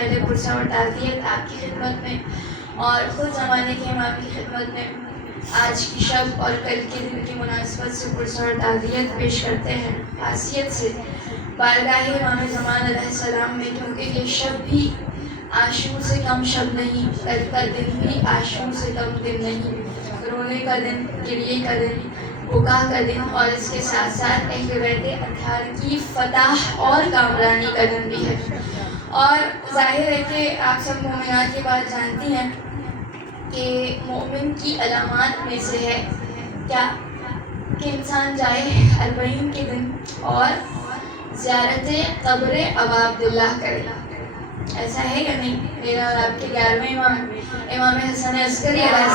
پہلے پرسہ اور تعزیت آپ کی خدمت میں اور خود زمانے کے امام کی خدمت میں آج کی شب اور کل کے دن کی مناسبت سے پرسہ اور تعزیت پیش کرتے ہیں خاصیت سے بارگاہ امام زمان علیہ السلام میں، کیونکہ یہ شب بھی عاشور سے کم شب نہیں، کل کا دن بھی عاشور سے کم دن نہیں، رونے کا دن، گریے کا دن، بکا کا دن، اور اس کے ساتھ ساتھ اہل بیت اطہار کی فتح اور کامرانی کا دن بھی ہے۔ اور ظاہر ہے کہ آپ سب مومنات کی بات جانتی ہیں کہ مومن کی علامات میں سے ہے کیا کہ انسان جائے 40 کے دن اور زیارت قبر ابا عبداللہ کرے۔ ایسا ہے یا نہیں؟ میرا اور آپ کے 11ویں امام حسن عسکری علیہ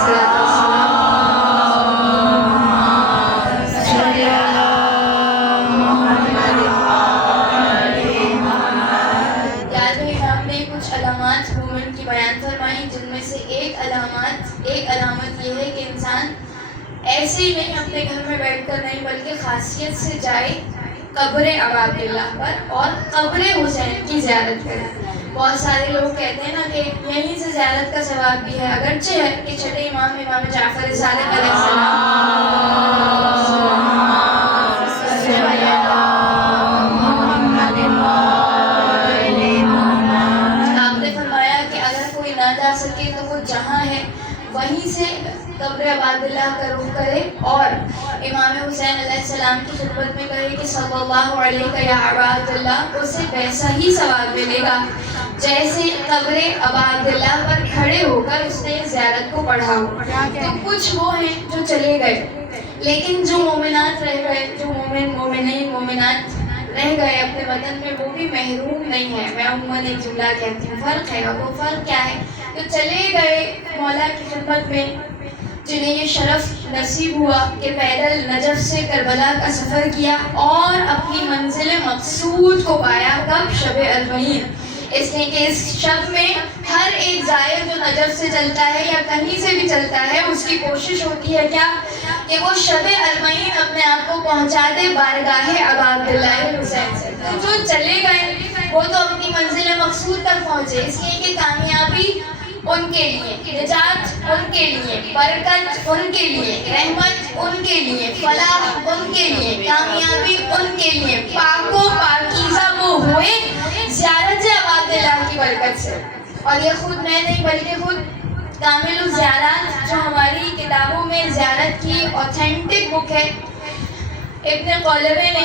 علامات مومن کی بیان فرمائی، جن میں سے ایک علامت یہ ہے کہ انسان ایسے ہی نہیں اپنے گھر میں بیٹھ کر نہیں بلکہ خاصیت سے جائے قبر ابا عبداللہ پر اور قبر حسین کی زیارت کرے۔ بہت سارے لوگ کہتے ہیں نا کہ یہیں سے زیارت کا ثواب بھی ہے، اگرچہ ہے کہ چھٹے امام جعفر صادق علیہ سکے تو وہ جہاں ہے وہیں سے قبر ابا عبداللہ کا رخ کرے اور امام حسین علیہ السلام کی خدمت میں کہے کہ صلی اللہ علیہ یا ابا عبداللہ، اسے ویسا ہی ثواب ملے گا جیسے قبر ابا عبداللہ پر کھڑے ہو کر اس نے زیارت کو پڑھا ہو۔ تو کچھ وہ ہیں جو چلے گئے، لیکن جو مومنات رہ گئے، جو مومنات رہ گئے اپنے وطن میں، وہ بھی محروم نہیں ہے۔ میں عموماً ایک جملہ کہتی ہوں، فرق ہے، اور وہ فرق کیا ہے؟ تو چلے گئے مولا کی خدمت میں جنہیں یہ شرف نصیب ہوا کہ پیدل نجف سے کربلا کا سفر کیا اور اپنی منزل مقصود کو پایا۔ کب؟ شب 40۔ اس لیے کہ اس شب میں ہر ایک زائر جو نجف سے چلتا ہے یا کہیں سے بھی چلتا ہے، اس کی کوشش ہوتی ہے کیا کہ وہ شب 40 اپنے آپ کو پہنچا دے بارگاہ ابا عبداللہ حسین سے۔ تو جو چلے گئے وہ تو اپنی منزل مقصود تک پہنچے، اس لیے کہ کامیابی ان کے لیے، نجات ان کے لیے، برکت ان کے لیے، رحمت ان کے لیے، فلاح ان کے لیے، کامیابی ان کے لیے، پاک و پاکیزہ وہ ہوئے زیارت ابا عبداللہ کی برکت سے۔ اور یہ خود میں نہیں بلکہ خود کامل الزیارات جو ہماری کتابوں میں زیارت کی اوتھینٹک بک ہے، ابن قولبے نے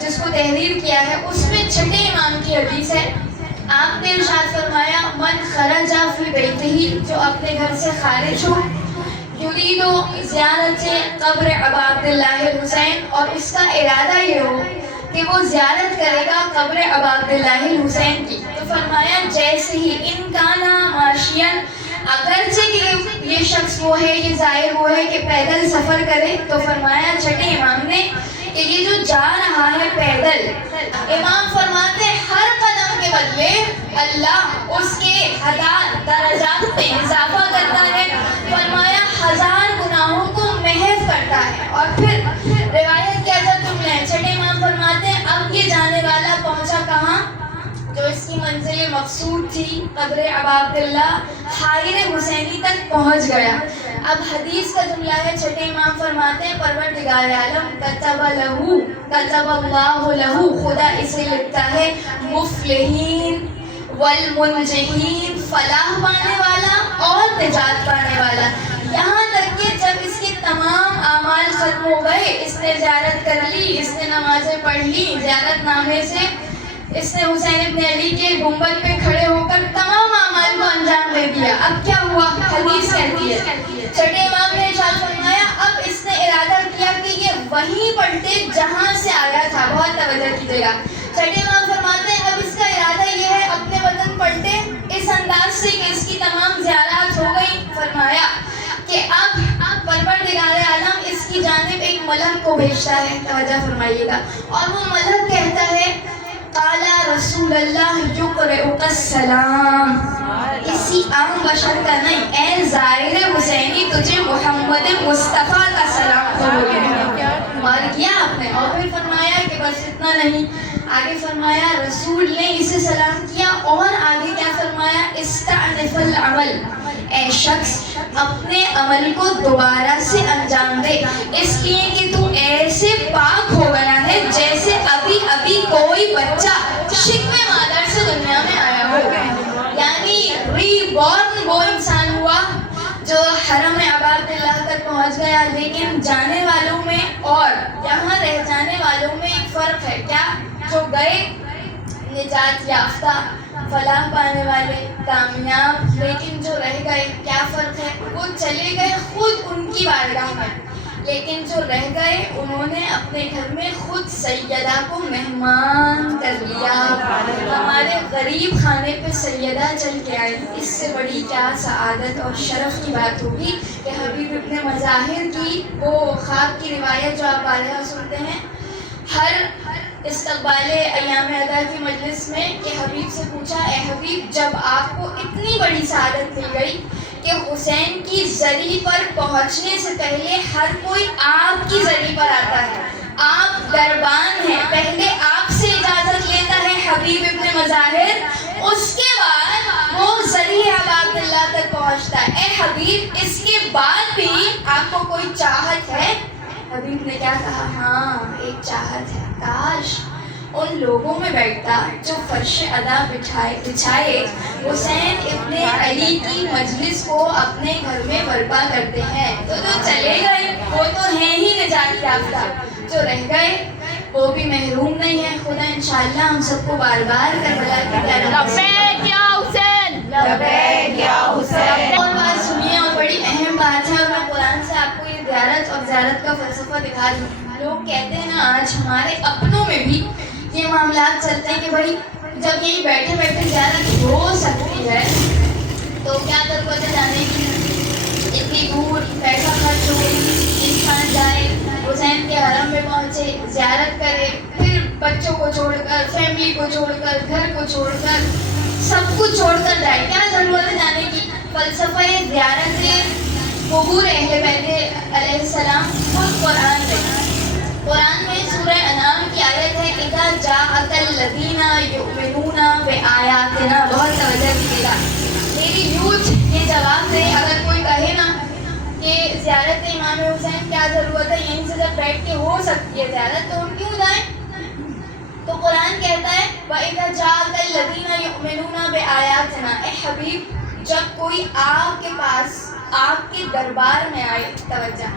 جس کو تحریر کیا ہے، اس میں چھٹے امام کی حدیث ہے۔ آپ نے ارشاد فرمایا، من خرج فی بیتہ، جو اپنے گھر سے خارج ہو، یرید زیارت قبر ابا عبداللہ حسین، اور اس کا ارادہ یہ ہو کہ وہ زیارت کرے گا قبر ابا عبداللہ حسین کی، تو فرمایا جیسے ہی ان کانا ماشین، اگرچہ کہ یہ شخص وہ ہے، یہ زائر وہ ہے کہ پیدل سفر کرے، تو فرمایا چھٹے امام نے کہ یہ جو جا رہا ہے پیدل، امام فرماتے ہر قدم کے بدلے اللہ اس کے 1000 درجات میں اضافہ کرتا ہے، فرمایا 1000 گناہوں کو محو کرتا ہے۔ اور پھر روایت کیا تھا تم نے، چھٹے امام فرماتے ہیں اب یہ جانے والا پہنچا کہاں؟ جو اس کی منزل مقصود تھی قبر ابا عبداللہ، حائر حسینی تک پہنچ گیا۔ اب حدیث کا جملہ ہے، چھٹے امام فرماتے ہیں پروردگار عالم کتب اللہ لہو، خدا اسے لکھتا ہے مفلحین والمنجحین، فلاح پانے والا اور نجات پانے والا۔ یہاں تک کہ جب اس کے تمام اعمال ختم ہو گئے، اس نے زیارت کر لی، اس نے نمازیں پڑھ لی، زیارت نامے سے اس نے حسین ابن علی کے گنبد پہ کھڑے ہو کر تمام اعمال کو انجام دے دیا۔ اب کیا ہوا؟ حدیث کہتی ہے، چھٹے امام نے ارشاد فرمایا اب اس نے ارادہ کیا کہ یہ وہیں پلٹے جہاں سے آیا تھا۔ بہت توجہ کیجیے گا، چھٹے امام فرماتے ہیں اب اس کا ارادہ یہ ہے اپنے وطن پلٹے اس انداز سے کہ اس کی تمام زیارات ہو گئی۔ فرمایا کہ اب پروردگار عالم اس کی جانب ایک ملک کو بھیجتا ہے، توجہ فرمائیے گا، اور وہ ملک کہتا ہے قال رسول اللہ یقرئک السلام، کسی عام بشر کا نہیں، اے زائر حسینی تجھے محمد مصطفیٰ کا سلام قبول ہے۔ اور کیا آپ نے، اور پھر فرمایا کہ بس اتنا نہیں، آگے فرمایا رسول نے اسے سلام کیا اور آگے کیا فرمایا استعنف العمل، اے شخص اپنے عمل کو دوبارہ سے انجام دے، اس لیے کہ تو ایسے پاک ہو گیا ہے جیسے ابھی ابھی کوئی بچہ شکم مادر سے دنیا میں آیا ہو، یعنی ری بورن وہ انسان ہوا جو حرم عباد اللہ تک پہنچ گیا، لیکن جانے والوں میں اور یہاں رہ جانے والوں میں ایک فرق ہے، کیا؟ جو گئے نجات یافتہ، فلاح پانے والے، کامیاب، لیکن جو رہ گئے کیا فرق ہے؟ وہ چلے گئے خود ان کی بارگاہ میں، لیکن جو رہ گئے انہوں نے اپنے گھر میں خود سیدہ کو مہمان کر لیا، ہمارے غریب خانے پہ سیدہ چل کے آئی، اس سے بڑی کیا سعادت اور شرف کی بات ہوگی کہ حبیب ابن مظاہر کی وہ خواب کی روایت جو آپ بارہا سنتے ہیں ہر استقبال ایام ادا کی مجلس میں، کہ حبیب سے پوچھا اے حبیب جب آپ کو اتنی بڑی سعادت مل گئی کہ حسین کی زری پر پہنچنے سے پہلے ہر کوئی آپ کی زری پر آتا ہے، آپ دربان ہیں، پہلے آپ سے اجازت لیتا ہے حبیب ابن مظاہر، اس کے بعد وہ زری عباد اللہ تک پہنچتا ہے، اے حبیب اس کے بعد بھی آپ کو کوئی چاہت ہے؟ حبیب نے کیا کہا؟ ہاں ایک چاہت ہے، کاش ان لوگوں میں بیٹھتا جو فرش ادا بچھائے حسین ابن علی کی مجلس کو اپنے گھر میں برپا کرتے ہیں۔ تو جو چلے گئے وہ تو ہیں ہی نجات یافتہ، جو رہ گئے وہ بھی محروم نہیں ہے۔ خدا انشاءاللہ ہم سب کو بار بار کربلا کی لبیک یا حسین، لبیک یا حسین۔ اور بات سنیے، اور بڑی اہم بات ہے، اور میں قرآن سے آپ کو یہ زیارت اور زیارت کا فلسفہ دکھا دوں۔ لوگ کہتے ہیں نا آج ہمارے اپنوں میں بھی یہ معاملات چلتے ہیں کہ بھائی جب یہی بیٹھے بیٹھے زیارت ہو سکتی ہے تو کیا ضرورت ہے جانے کی، اتنی دور پیسہ خرچ ہو، انسان جائے حسین کے حرم میں پہنچے، زیارت کرے، پھر بچوں کو چھوڑ کر، فیملی کو چھوڑ کر، گھر کو چھوڑ کر، سب کچھ چھوڑ کر جائے، کیا ضرورت ہے جانے کی؟ فلسفہ زیارت قبور اہل بیت علیہ السلام خود قرآن میں، قرآن میں سورہ انعام کی آیت ہے اذا جاءک الذین یؤمنون بآیاتنا، بہت توجہ دیجیے گا، میری یوتھ یہ جواب دے اگر کوئی کہے نا کہ زیارت امام حسین کیا ضرورت ہے، یہیں سے جب بیٹھ کے ہو سکتی ہے زیارت تو ہم کیوں جائیں؟ تو قرآن کہتا ہے وَإِذَا جَاءَكَ الَّذِينَ يُؤْمِنُونَ بِآيَاتِنَا، اے حبیب جب کوئی آپ کے پاس آپ کے دربار میں آئے، توجہ،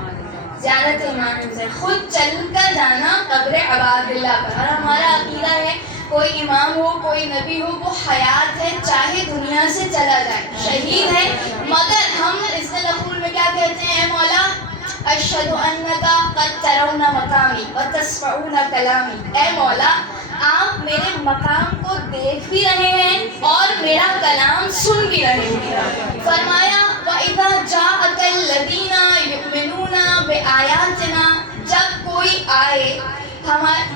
زیارت امام حسین خود چل کر جانا قبر عباد اللہ پر، اور ہمارا عقیدہ ہے کوئی امام ہو کوئی نبی ہو وہ حیات ہے چاہے دنیا سے چلا جائے، شہید ہے، مگر ہم اس نقول میں کیا کہتے ہیں؟ اے مولا اشہد انک قد ترون مقامی وتسمعون کلامی، اے مولا آپ میرے مقام کو دیکھ بھی رہے ہیں اور میرا کلام سن بھی رہے ہیں۔ فرمایا وَإِذَا جَاءَكَ الَّذِينَ يُؤْمِنُونَ بِآيَاتِنَا، جب کوئی آئے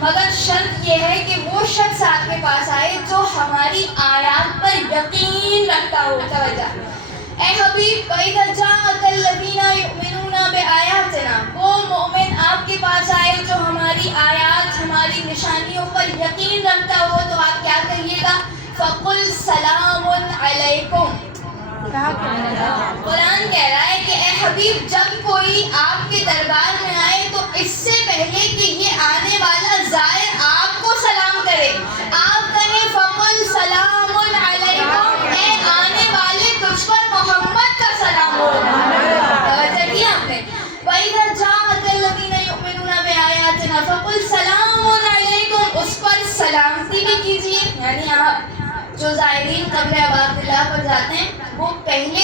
مگر شرط یہ ہے کہ وہ شخص آپ کے پاس آئے جو ہماری آیات پر یقین رکھتا ہو، توجہ، اے حبیب وَإِذَا جَاءَكَ الَّذِينَ يُؤْمِنُونَ بِآيَاتِنَا، وہ مومن آپ کے پاس آئے جو ہماری آیات ہماری نشانیوں پر یقین رکھتا ہو، تو آپ کیا کہیے گا؟ فَقُلْ سَلَامٌ عَلَيْكُمْ۔ قرآن کہہ رہا ہے کہ اے حبیب جب کوئی آپ کے دربار میں آئے تو اس سے پہلے کہ یہ آنے والا زائر آپ کو سلام کرے آپ کہیں فَقُلْ سَلَامٌ عَلَيْكُمْ، اے آنے والے تجھ پر محمد کا سلام ہو۔ توجہ کی آپ نے؟ وَإِذَا جَاءَكَ الَّذِينَ يُؤْمِنُونَ بِآيَاتِنَا فَقُلْ سَلَامٌ عَلَيْكُمْ، اس پر سلامتی بھی کیجیے، یعنی آپ جو زائرین قبر عباد اللہ پر جاتے ہیں وہ پہلے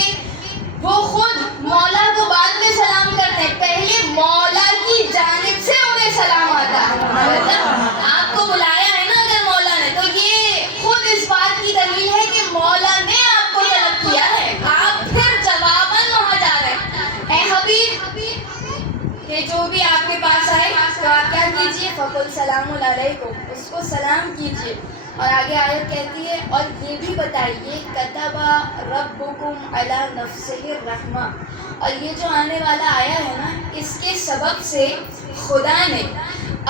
وہ خود مولا کو بعد میں سلام کرتے ہیں، پہلے مولا کی جانب سے انہیں سلام آتا ہے۔ آپ کو بلایا ہے نا اگر مولا نے تو یہ خود اس بات کی دلیل ہے کہ مولا نے آپ کو طلب کیا ہے، آپ پھر جواباً وہاں جا رہے ہیں۔ اے حبیب کہ جو بھی آپ کے پاس آئے تو آپ کیا کیجئے؟ فَقُلْ سَلَامٌ عَلَيْكُمْ، اس کو سلام کیجئے۔ اور آگے آیت کہتی ہے اور یہ بھی بتائیے کتب ربکم علی نفسہ الرحمہ، اور یہ جو آنے والا آیا ہے نا اس کے سبب سے خدا نے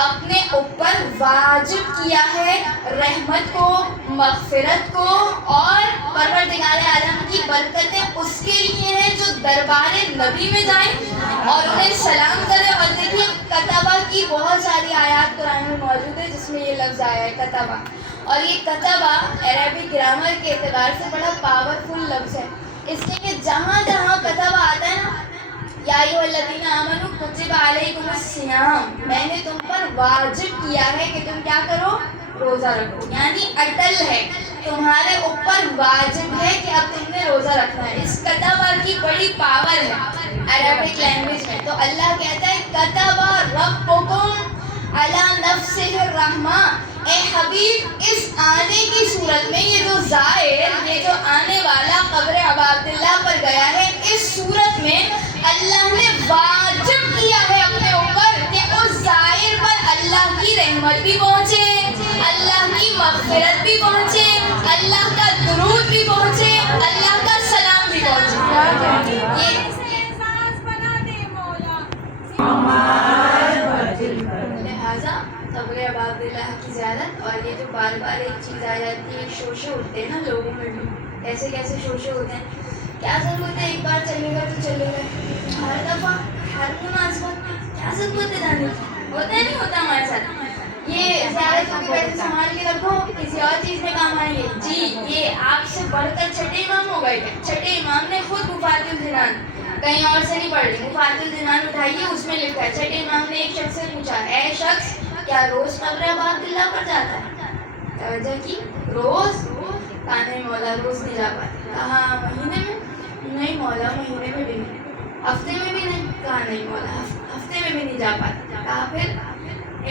اپنے اوپر واجب کیا ہے رحمت کو، مغفرت کو، اور پروردگار عالم کی برکتیں اس کے لیے ہیں جو دربار نبی میں جائیں اور انہیں سلام کرے. اور دیکھیے کتبہ کی بہت ساری آیات قرآن میں موجود ہے جس میں یہ لفظ آیا ہے کتبہ، اور یہ کتبہ عربی گرامر کے اعتبار سے بڑا پاورفل لفظ ہے، اس لیے کہ جہاں جہاں کتبہ آتا ہے نا، یا ایھا الذین آمنوا کتب علیکم الصیام، میں نے تم پر واجب کیا ہے کہ تم کیا کرو، روزہ رکھو. یعنی اٹل ہے، تمہارے اوپر واجب ہے کہ اب تم نے روزہ رکھنا ہے. اس کتبہ کی بڑی پاور ہے عربک لینگویج میں. تو اللہ کہتا ہے کتب ربکم علی نفسہ الرحمہ، اے حبیب اس آنے کی صورت میں یہ جو زائر، یہ جو آنے والا قبر ابا عبداللہ پر گیا ہے، اس صورت میں اللہ نے واجب کیا ہے اپنے اوپر کہ اس زائر پر اللہ کی رحمت بھی پہنچے، اللہ کی مغفرت بھی پہنچے، اللہ کا درود بھی پہنچے، اللہ کا سلام بھی پہنچے. لہٰذا قبر ابا عبداللہ کی زیارت، اور یہ جو بار بار ایک چیز آ جاتی ہے، شوشے اٹھتے ہیں نا لوگوں میں بھی، کیسے کیسے شوشے ہوتے ہیں. کیا ضرورت ہے ایک بار چلے گا تو چلے گا، ہر دفعہ ہر مناسبت میں کیا ضرورت ہے جانے کی؟ ہوتا ہے نہیں ہوتا ہمارے ساتھ. یہ زیارت کو بیٹھے سنبھال کے رکھو، کسی اور چیز میں کام آئیں گے. جی یہ آپ سے بڑھ کر چھٹے امام ہو گئے تھے. چھٹے امام نے خود مفاتیح الجنان، کہیں اور سے نہیں پڑھ لی، مفاتیح الجنان اٹھائیے، اس میں لکھا ہے. چھٹے امام نے ایک شخص سے پوچھا، اے شخص کیا روز قبر ابا عبداللہ پر جاتا ہے؟ توجہ کی، روز؟ کہا نہیں مولا روز نہیں جا پاتے. کہا مہینے میں؟ نہیں مولا مہینے میں بھی نہیں. ہفتے میں بھی نہیں؟ کہا نہیں مولا ہفتے میں بھی نہیں جا پاتا. کہا پھر؟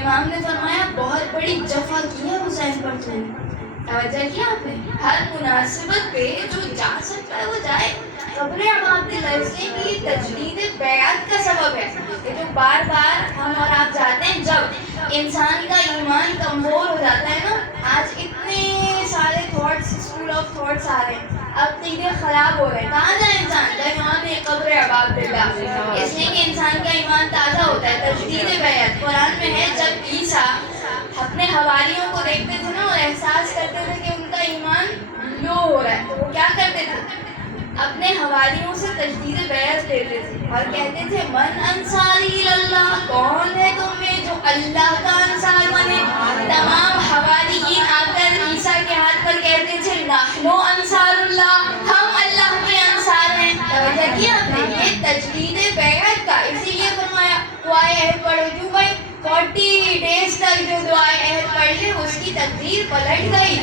امام نے فرمایا بہت بڑی جفا کی ہے حسین پر تم نے. توجہ کیا آپ نے؟ ہر مناسبت پہ جو جا سکتا ہے وہ جائے. قبر ابا عبداللہ اس لیے کہ یہ تجدید بیعت کا سبب ہے کہ جو بار بار ہم اور آپ جاتے ہیں. جب انسان کا ایمان کمزور ہو جاتا ہے نا، آج اتنے سارے تھاٹس، اسکول آف تھاٹس آ رہے ہیں، عقیدے خراب ہو رہے ہیں، کہاں جائے انسان؟ یہاں نے قبر ابا عبداللہ. اس لیے کہ انسان کا ایمان تازہ ہوتا ہے. تجدید بیعت قرآن میں ہے، جب عیسیٰ اپنے حواریوں کو دیکھتے تھے نا اور احساس کرتے تھے کہ ان کا ایمان لو ہو رہا ہے، تو وہ کیا کرتے تھے؟ اپنے حواریوں سے تجدید بیعت لیتے تھے اور کہتے تھے من انصاری اللہ، کون ہے تم میں جو اللہ کا انصار بنے؟ تمام حواریین آ کر عیسیٰ کے ہاتھ پر کہتے تھے نحن انصار اللہ، ہم اللہ کے انصار ہیں. توجہ کیا آپ نے؟ یہ تجدید بیعت کا. اسی لیے فرمایا دعائے عہد پڑھو. کیوں بھائی؟ 40 days تک جو دعائے عہد پڑھ لی اس کی تقدیر پلٹ گئی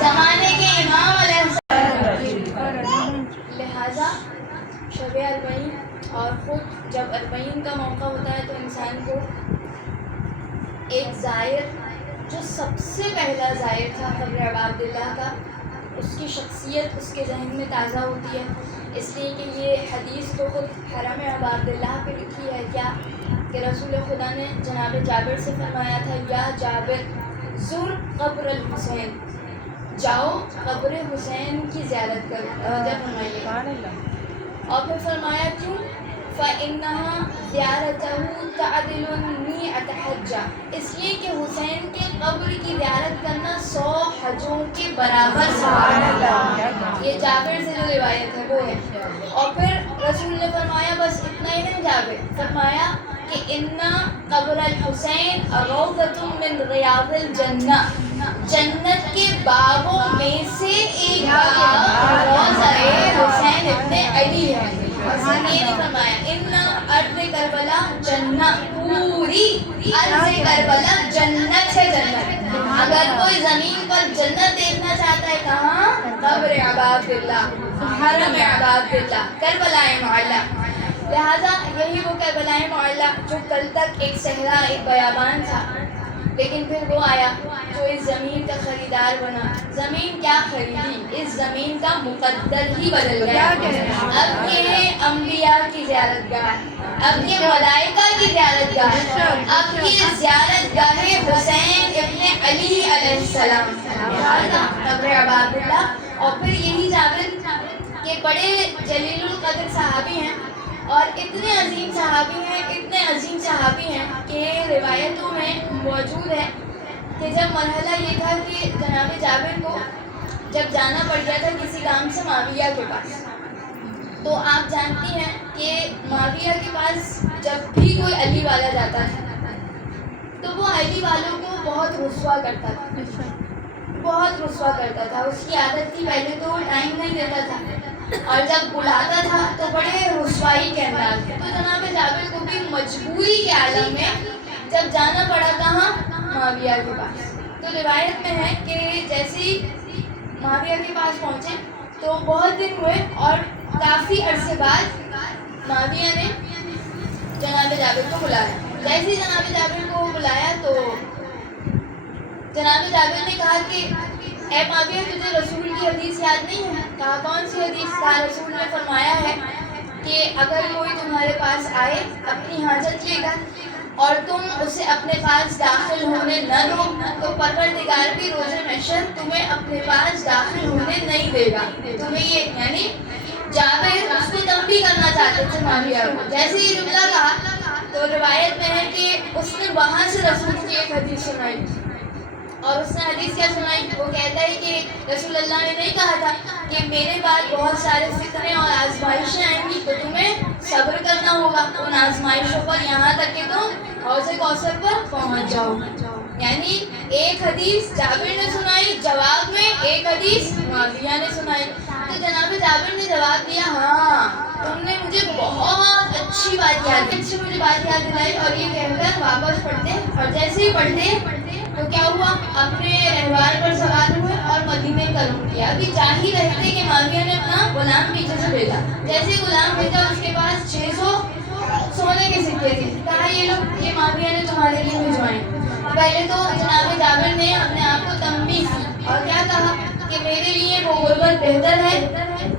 زمانے کے امام علیہ السلام. لہٰذا شب اربعین، اور خود جب اربعین کا موقع ہوتا ہے تو انسان کو ایک زائر جو سب سے پہلا زائر تھا قبر ابا عبداللہ کا، اس کی شخصیت اس کے ذہن میں تازہ ہوتی ہے. اس لیے کہ یہ حدیث تو خود حرم ابا عبداللہ پہ لکھی ہے کیا کہ رسول خدا نے جناب جابر سے فرمایا تھا یا جابر زر قبر الحسین، جاؤ قبر حسین کی زیارت کرو. توجہ فرمائیے. اور پھر فرمایا کیوں؟ فَإِنَّهَا زِيَارَتَهُ تَعْدِلُ مِئَةَ حَجَّةٍ، اس لیے کہ حسین کے قبر کی زیارت کرنا 100 حجوں کے برابر ثواب ہے. یہ جابر سے جو روایت ہے وہ ہے. اور پھر رسول نے فرمایا بس اتنا ہی نہیں جابر، فرمایا کہ اِنَّ قبر الحسین روضۃ من ریاض الجنہ، جنت کے باغوں میں سے ایک باغ روضہ حسین ابن علی ہے. اس نے یہ نہیں فرمایا ان ارض کربلا جنہ، پوری ارض کربلا جنت ہے. جنت اگر کوئی زمین پر جنت دیکھنا چاہتا ہے کہاں؟ قبر ابا عبداللہ، حرم ابا عبداللہ، کربلا معلیٰ. لہٰذا یہی وہ کربلا معلیٰ جو کل تک ایک صحرا، ایک بیابان تھا، لیکن پھر وہ آیا جو اس زمین کا خریدار بنا. زمین کیا خریدی، اس زمین کا مقدر ہی بدل گیا. اب یہ ہے انبیاء کی زیارت گاہ، اب یہ ملائکہ کی زیارت گاہ، اب یہ زیارت گاہ حسین ابن علی علیہ السلام. قبر ابا عبداللہ. اور پھر یہی جابر کے بڑے جلیل القدر صحابی ہیں، اور اتنے عظیم صحابی ہیں کہ روایتوں میں موجود ہے کہ جب مرحلہ یہ تھا کہ جناب جابر کو جب جانا پڑ گیا تھا کسی کام سے معاویہ کے پاس، تو آپ جانتی ہیں کہ معاویہ کے پاس جب بھی کوئی علی والا جاتا تھا تو وہ علی والوں کو بہت رسوا کرتا تھا، اس کی عادت تھی پہلے تو ٹائم نہیں دیتا تھا اور جب بلاتا تھا تو بڑے رسوائی کے انداز میں، تو جناب جابر کو بھی مجبوری کے عالم میں جب جانا پڑا کہاں، معاویہ کے پاس۔ تو روایت میں ہے کہ جیسے ہی معاویہ کے پاس پہنچے تو بہت دن ہوئے اور کافی عرصے بعد معاویہ نے جناب جابر کو بلایا۔ جیسے ہی جناب جابر کو بلایا تو جناب جابر نے کہا کہ اے معاویہ تجھے رسول کی حدیث یاد نہیں ہے؟ کہا کون سی حدیث؟ کہا رسول نے فرمایا ہے کہ اگر کوئی تمہارے پاس آئے اپنی حاجت لے کر اور تم اسے اپنے پاس داخل ہونے نہ دو تو پروردگار بھی روز محشر تمہیں اپنے پاس داخل ہونے نہیں دے گا۔ تمہیں یہ یعنی جابر اس کو تنبیہ کرنا چاہتے تھے معاویہ کو۔ جیسے یہ جملہ کہا تو روایت میں ہے کہ اس نے وہاں سے رسول کی ایک حدیث سنائی، اور اس نے حدیث کیا سنائی؟ وہ کہتا ہے کہ رسول اللہ نے نہیں کہا تھا کہ میرے بعد بہت سارے فتنے اور آزمائشیں آئیں گی تو تمہیں صبر کرنا ہوگا ان آزمائشوں پر یہاں تک کہ تم حوض کوثر پر پہنچ جاؤ۔ یعنی ایک حدیث جابر نے سنائی، جواب میں ایک حدیث معاویہ نے سنائی۔ تو جناب جابر نے جواب دیا ہاں تم نے مجھے بہت اچھی بات یاد دلائی، اور یہ کہہ کر واپس پڑھتے، اور جیسے ہی پڑھتے تو کیا ہوا، اپنے رہوار پر سوار ہوئے اور مدینے کا رخ کیا۔ ابھی جا ہی رہے تھے کہ معاویہ نے اپنا غلام پیچھے سے بھیجا۔ جیسے غلام بھیجا اس کے پاس 600 سونے کے سکے تھے، کہا یہ لوگ یہ معاویہ نے تمہارے لیے بھجوائے۔ پہلے تو جناب جابر نے اپنے آپ کو تنبیہ کی اور کیا کہا کہ میرے لیے وہ غربت بہتر ہے،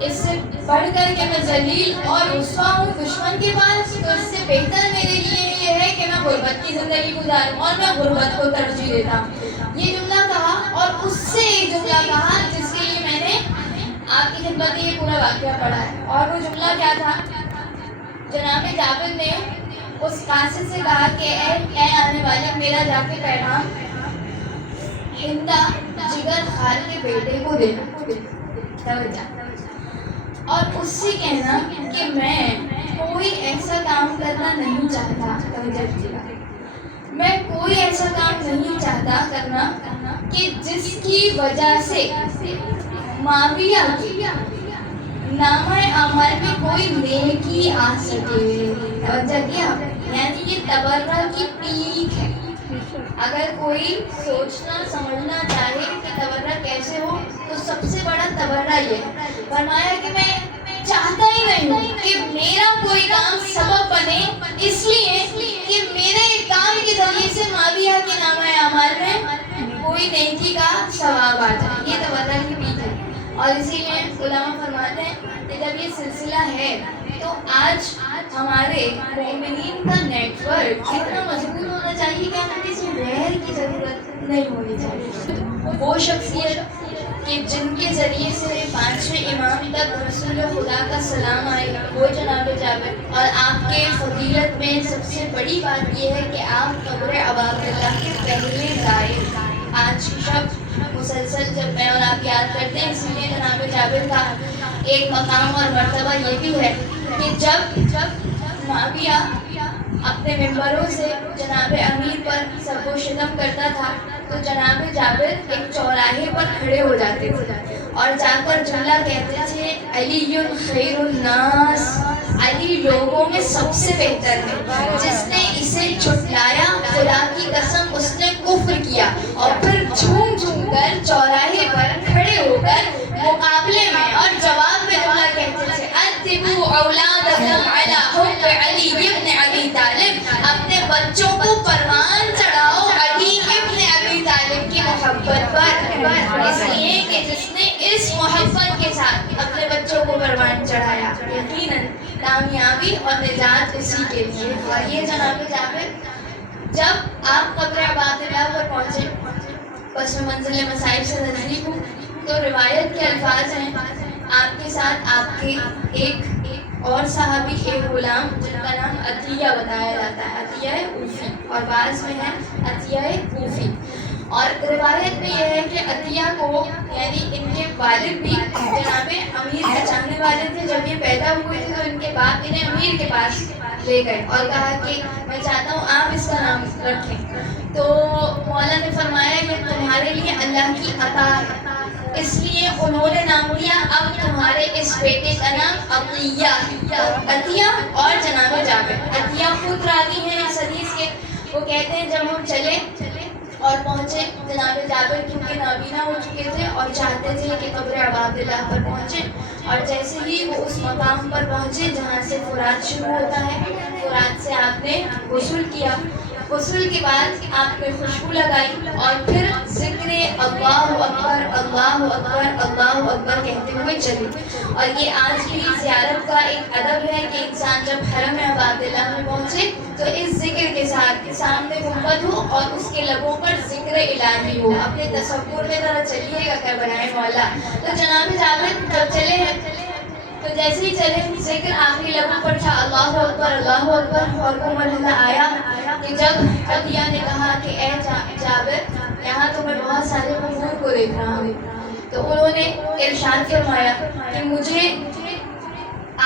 اس سے بڑھ کر کہ میں ذلیل اور رسوا ہوں دشمن کے پاس، تو اس سے بہتر میرے لیے یہ ہے کہ میں غربت کی زندگی گزاروں اور میں غربت کو ترجیح دیتا ہوں۔ یہ جملہ کہا اور اس سے ایک جملہ کہا جس کے لیے میں نے آپ کی خدمت میں یہ پورا واقعہ پڑھا ہے، اور وہ جملہ کیا تھا؟ جناب جابر نے اس قاصد سے کہا کہ اے آنے والے میرا جا کے پیغام ہندا جگر خال کے بیٹے کو دینا، اور اس سے کہنا کہ میں کوئی ایسا کام کرنا نہیں چاہتا، میں کوئی ایسا کام نہیں چاہتا کرنا کہ جس کی وجہ سے معاویہ کی نامہ اعمال میں کوئی نیکی آ سکے۔ یعنی یہ تبرہ کی پیک ہے۔ اگر کوئی سوچنا سمجھنا چاہے کہ تبرہ کیسے ہو تو سب سے بڑا تبرہ یہ ہے، فرمایا کہ میں چاہتا ہی نہیں ہوں کہ میرا کوئی کام سبب بنے اس لیے کہ میرے کام کے ذریعے سے معاویہ کے نامہ اعمال میں کوئی نیکی کا ثواب آ جائے۔ یہ تبرہ کی پیک ہے، اور اسی لیے علماء فرماتے ہیں کہ جب یہ سلسلہ ہے تو آج ہمارے مومنین کا نیٹ ورک اتنا مضبوط ہونا چاہیے کہ ہمیں کسی غیر کی ضرورت نہیں ہونی چاہیے۔ وہ شخصیت کہ جن کے ذریعے سے 5ویں امام تک رسول خدا کا سلام آئے وہ جناب جابر، اور آپ کے فضیلت میں سب سے بڑی بات یہ ہے کہ آپ قبر ابا عبداللہ کے پہلے زائر۔ آج شب مسلسل جب میں اور آپ یاد کرتے ہیں، اسی لیے جناب جابر کا ایک مقام اور مرتبہ یہ بھی ہے کہ جب معاویہ اپنے ممبروں سے جناب امیر پر سب و شتم کرتا تھا تو جناب جابر ایک چوراہے پر کھڑے ہو جاتے تھے اور جا کر جملہ کہتے تھے علی خیر الناس، علی لوگوں میں سب سے بہتر ہے، جس نے اسے جھٹلایا خدا کی قسم اس نے کفر کیا۔ اور پھر جھوم جھوم کر چوراہے پر کھڑے ہو کر مقابلے میں اور جواب میں جملہ کہتے تھے ادبوا اولادکم علی حب علی ابن ابی طالب، اپنے بچوں کو پروان چڑھاؤ علی ابن ابی طالب کی محبت پر، اس لیے کہ جس نے اس محبت کے ساتھ اپنے بچوں کو پروان چڑھایا یقیناً کامیابی اور نجات اسی کے لیے۔ اور یہ جناب جابر جب آپ قبر ابا عبداللہ پر پہنچے، بس میں منزل مصائب سے نزدیک ہوں، تو روایت کے الفاظ ہیں آپ کے ساتھ آپ کے ایک اور صحابی ایک غلام جن کا نام عطیہ بتایا جاتا ہے، عطیہ کوفی، اور بعض میں ہے عطیہ کوفی. اور روایت میں یہ ہے کہ عطیہ کو یعنی ان کے والد بھی جناب امیر کے چاہنے والے تھے. جب یہ پیدا ہوئے تھے تو ان کے باپ انہیں امیر کے پاس لے گئے اور کہا کہ میں چاہتا ہوں آپ اس کا نام رکھیں. تو مولا نے فرمایا یہ تمہارے لیے اللہ کی عطا ہے، اس لیے انہوں نے نام دیا اب تمہارے اس بیٹے کا نام عطیہ ہے. عطیہ اور جناب جابر. عطیہ خود راوی ہیں اس حدیث کے. وہ کہتے ہیں جب ہم چلے اور پہنچے جناب جابر کیونکہ نابینا ہو چکے تھے اور چاہتے تھے کہ قبر ابا عبداللہ پر پہنچے، اور جیسے ہی وہ اس مقام پر پہنچے جہاں سے فرات شروع ہوتا ہے، فرات سے آپ نے غسل کیا. غسل کے بعد آپ نے خوشبو لگائی اور پھر ذکر اللہ اکبر اللہ اکبر اللہ اکبر کہتے ہوئے چلے. اور یہ آج کی زیارت کا ایک ادب ہے کہ انسان جب حرم ابا عبداللہ میں پہنچے تو اس ذکر کے ساتھ سامنے گنبد ہو اور اس کے لبوں پر ذکر الہی ہو. اپنے تصور میں ذرا چلیے گا کیا بنائے مولا. تو جناب جابر جب چلے ہیں تو جیسے ہی چلے ذکر آخری لبوں پر تھا اللہ اکبر اللہ اکبر. اور وہ مرحلہ آیا کہ جب عطیہ نے کہا کہ اے جابر یہاں تو میں بہت سارے قبور کو دیکھ رہا ہوں. تو انہوں نے ارشاد فرمایا کہ مجھے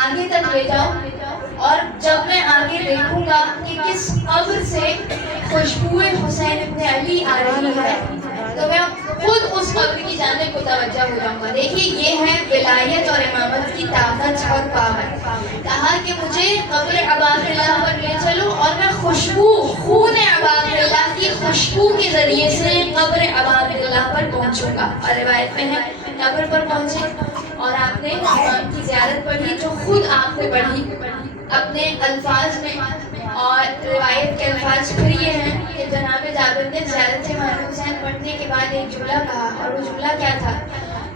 آگے تک لے جاؤ اور جب میں آگے دیکھوں گا کہ کس قبر سے خوشبو حسین ابن علی آ رہی ہے تو میں خود اس قبر کی جانب متوجہ ہو جاؤں گا. دیکھیے یہ ہے ولایت اور امامت کی طاقت اور پاور. کہا کہ مجھے قبر ابا عبداللہ پر لے چلو اور میں خوشبو خون ابا عبداللہ کی خوشبو کے ذریعے سے قبر ابا عبداللہ پر پہنچوں گا. اور روایت میں ہے قبر پر پہنچے اور آپ نے امام کی زیارت پڑھی جو خود آپ نے پڑھی اپنے الفاظ میں. اور روایت کے الفاظ پھر یہ ہیں کہ جناب جابر نے زیارت امام حسین پڑھنے کے بعد ایک جملہ کہا. اور وہ جملہ کیا تھا؟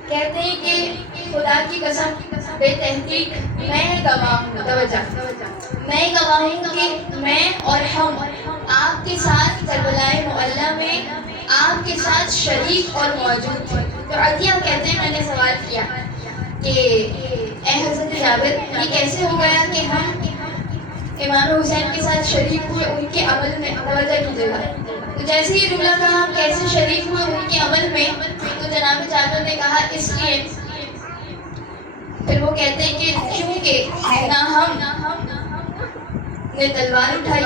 کہتے ہیں کہ خدا کی قسم بے تحقیق میں گواہ ہوں، میں گواہ ہوں کہ میں اور ہم آپ کے ساتھ کربلائے معلیٰ میں آپ کے ساتھ شریک اور موجود تھے. تو عطیہ کہتے ہیں میں نے سوال کیا کہ اے حضرت جابر یہ کیسے ہو گیا کہ ہم امام حسین کے ساتھ شریک ہوئے ان کے عمل میں؟ توجہ کیجیے گا. تو جیسے یہ جملہ کہا ہم کیسے شریک ہوئے ان کے عمل میں تو جناب جابر نے کہا اس لیے. پھر وہ کہتے ہیں کہ کیونکہ نہ ہم نے تلوار اٹھائی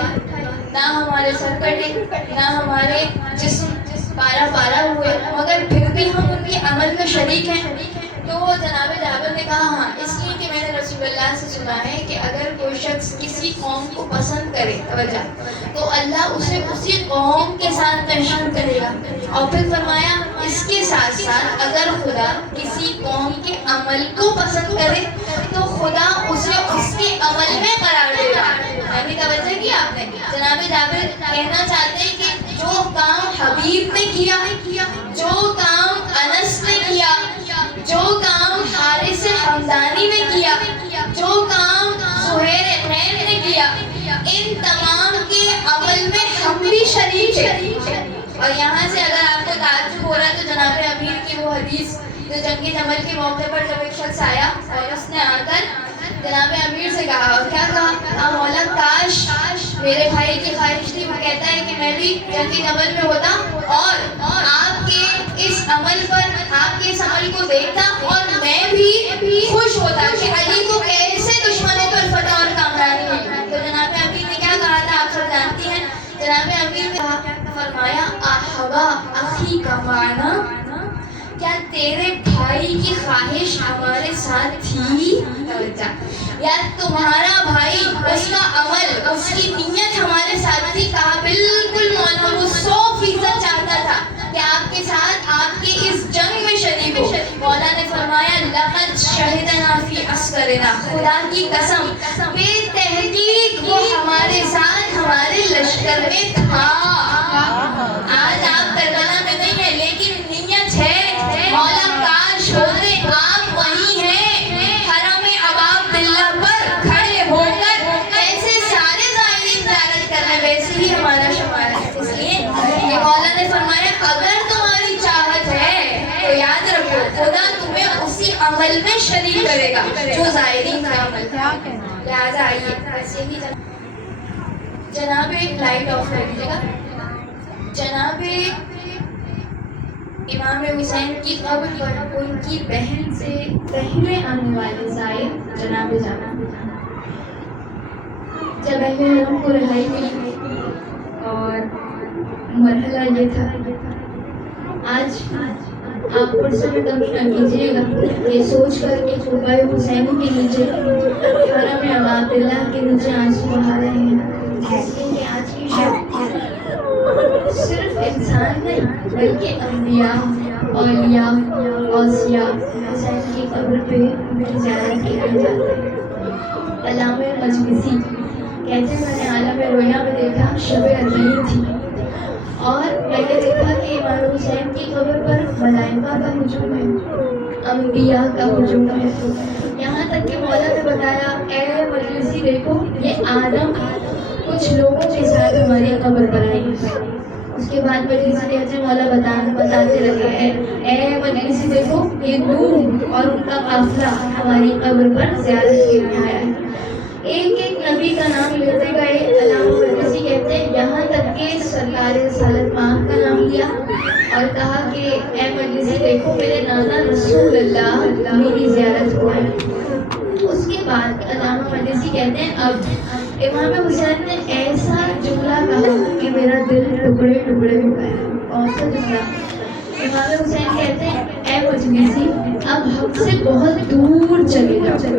نہ ہمارے سر کٹے نہ ہمارے جسم پارا پارا ہوئے مگر پھر بھی ہم ان کے عمل میں شریک ہیں. تو جناب جابر نے کہا ہاں اس لیے کہ میں نے رسول اللہ سے سنا ہے کہ اگر کوئی شخص کسی قوم کو پسند کرے توجہ تو اللہ اسے اسی قوم کے ساتھ محشر کرے گا. اور پھر فرمایا اس کے ساتھ ساتھ اگر خدا کسی قوم کے عمل کو پسند کرے تو خدا اسے اس کے عمل میں قرار دے گا. یعنی توجہ کی آپ نے جناب جابر کہنا چاہتے ہیں کہ جو کام حبیب نے کیا جو کام انس نے کیا جو کام حارث حمدانی نے کیا جو کام زہیر خیر نے کیا ان تمام کے عمل میں ہم بھی شریک ہیں. اور یہاں سے اگر آپ کو تعجب ہو رہا ہے تو جناب امیر کی وہ حدیث جو جنگ جمل کے موقع پر جب ایک شخص آیا اور اس نے آ کر جناب امیر سے کہا اور کیا کہا مولا کاش میرے بھائی کی خواہش تھی. وہ کہتا ہے کہ میں بھی جنگ جمل میں ہوتا اور آپ کے اس عمل پر آپ کے اس عمل کو دیکھتا اور میں بھی خوش ہوتا کہ علی کو کیسے دشمنوں پر فتح اور کامرانی ملی. تو جناب امیر نے کیا کہا تھا آپ سب جانتی ہیں. جناب امیر نے فرمایا احوا اخی کا معنی کیا تیرے بھائی کی خواہش ہمارے ساتھ تھی یا تمہارا بھائی اس کا عمل اس کی نیت ہمارے ساتھ تھی؟ کہا بالکل مولا وہ 100% چاہتا تھا کہ آپ کے ساتھ آپ کے اس جنگ میں شریک ہو. مولا نے فرمایا لقد شہدنا فی عسکرنا خدا کی قسم بے تحقیق وہ ہمارے ساتھ ہمارے لشکر میں تھا. آج آپ کربلا میں نہیں ہیں لیکن نیت ہے. مولا کاش ہوتے آپ وہی ہیں حرم ابا عبداللہ پر کھڑے ہو کر ایسے سارے زائرین زیارت کرنے ویسے ہی ہمارا شمار ہے. اس لیے کہ مولا نے فرمایا اگر تمہاری چاہت ہے تو یاد رکھو خدا تمہیں اسی عمل عمل میں شریک کرے گا جو زائرین کا عمل ہے. لہٰذا آئیے بس یہی جناب لائٹ آف کر دیجیے گا. جناب امام حسین کی قبر پر ان کی بہن سے پہلے آنے والے زائر جناب جب اہل حرم کو رہائی ملی اور مرحلہ یہ تھا. آج آپ پرسوں میں کمی نہ کیجیے گا یہ سوچ کر کہ قبہ حسینی کے نیچے حرم عباد اللہ کے نیچے آنسو بہا رہے ہیں. اس لیے کہ آج کی شب صرف انسان نہیں بلکہ انبیاء، اولیاء، اوصیاء حسین کی قبر پہ ان کی زیارت کی جاتی ہے. علامہ مجلسی کہتے ہیں میں نے عالم رویا میں دیکھا شب عظیم تھی اور میں نے دیکھا کہ امام حسین کی قبر پر ملائکہ کا ہجوم ہے، انبیاء کا ہجوم ہے. یہاں تک کہ مولا نے بتایا اے مجلسی دیکھو یہ آدم کچھ لوگوں کے ساتھ ہماری قبر پر آئی. اس کے بعد مجلسی کہتے ہیں مولا بتاتے رہے اے مجلسی دیکھو یہ نوح اور ان کا قافلہ ہماری قبر پر زیارت کے لیے آیا ہے. ایک ایک نبی کا نام لیتے گئے. علامہ مجلسی کہتے ہیں یہاں تک کہ سرکار رسالت مآب کا نام لیا اور کہا کہ اے مجلسی دیکھو میرے نانا رسول اللہ میری زیارت کو ہے. اس کے بعد علامہ مجلسی کہتے ہیں اب امام حسین نے ایسا جملہ کہا کہ میرا دل ٹکڑے ٹکڑے ہو گیا. کون سا جملہ؟ امام حسین کہتے ہیں اے مجلسی اب ہم سے بہت دور چلے جاؤ.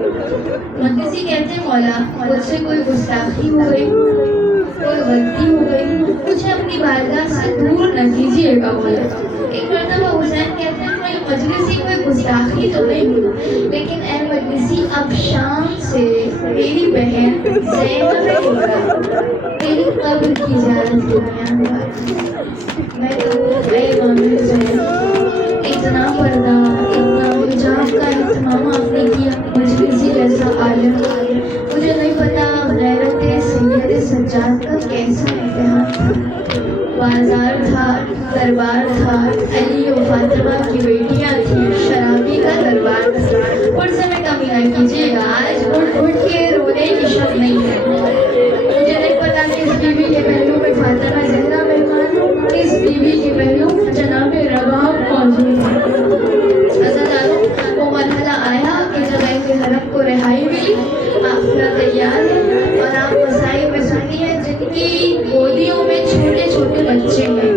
مجلسی کہتے ہیں مولا مجھ سے کوئی گستاخی ہو گئی، کوئی غلطی ہو گئی، مجھے اپنی بارگاہ سے دور نہ کیجیے گا مولا. ایک مرتبہ حسین کہتے ہیں مجلسی کوئی گستاخی تو نہیں ہوئی لیکن اے مجلسی اب شام سے میری بہن زینب میری قبر کی زیارت کے لیے آنے والی. میں کہوں اے امام حسین اتنا پردہ اتنا حجاب کا اہتمام آپ نے کیا مجلسی جیسا عالم. مجھے نہیں پتا غیرت سید سجاد کا کیسا امتحان تھا. بازار تھا، دربار تھا، علی و فاطمہ کی بیٹیاں تھیں، شرابی کا دربار تھا. پرسے میں کمی نہ کیجیے گا آج اٹھ کے رونے کی شب نہیں ہے. مجھے نہیں پتا کہ اس بیوی کے پہلو میں فاطمہ زہرا مہمان ہوں، اس بیوی کے پہلو جناب رباب موجود ہے. عزیزانو وہ مرحلہ آیا کہ جب اہل حرم کو رہائی ملی، قافلہ تیار ہے اور آپ مسائل میں سنتی ہیں جن کی گودیوں میں چھوٹے چھوٹے بچے ہیں.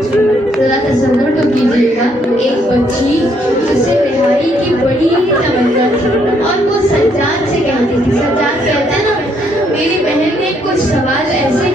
ذرا تصور تو کیجیے گا ایک بچی جسے رہائی کی بڑی تمنا تھی اور وہ سجاد سے کہتی تھی. سجاد کہتا ہے نا میری بہن نے کچھ سوال ایسے